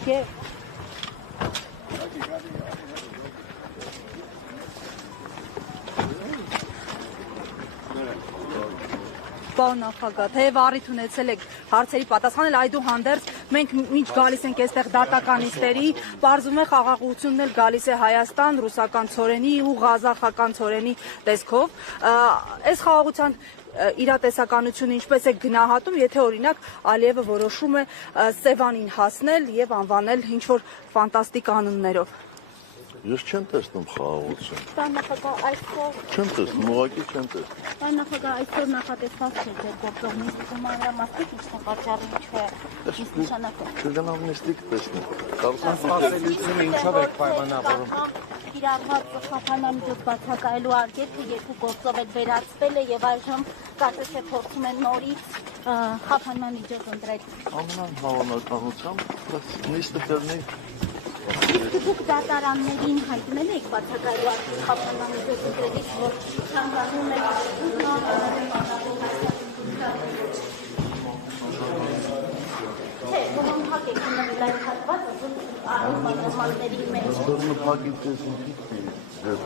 պետք է Պարոն նախագահ, թեև առիթ ունեցել եք հարցերի պատասխանել, այդուհանդերձ մենք մինչ գալիս ենք այստեղ դատականիստերի, պարզվում է խաղաղությունն էլ գալիս է Հայաստան, ռուսական ցորենի ու ղազախական ցորենի տեսքով։ Այս խաղաղության իրատեսականությունը ինչպես է գնահատում, եթե օրինակ Ալիևը որոշում է Սևանին հասնել եւ անվանել ինչ-որ ֆանտաստիկ անուններով։ Ես չեմ տեսնում խաղաղություն։ Պարոն նախագահ, այսօր Չեմ տեսնում, ուղղակի չեմ տեսնում։ Պարոն նախագահ, այսօր նախատեսված չէ ձեր գործող նիստը մանրամասնիկ ինչ է պատճառը, ինչ նշանակում։ Չգնամ նիստիկ տեսնեմ։ Սպասելիությունը ինչով եք պայմանավորում։ Կիրառված խափանամիջոց բացակայելու արգելքը երկու գործով էլ վերացվել է եւ այժմ կարծես թե փորձում են նորից խափանամիջոց ընտրել։ Ամենայն հավանականությամբ նիստը կլինի Դուք դատարաններին հայտնել եք բացակայելու արգելք խափանամիջոց ընտրելիս, որ ցանկանում եք Չէ, ոմանք եք նվիրել այդ հատվածը, որ արմատների մեջ Դուրնը փակի տեսնքի ձեր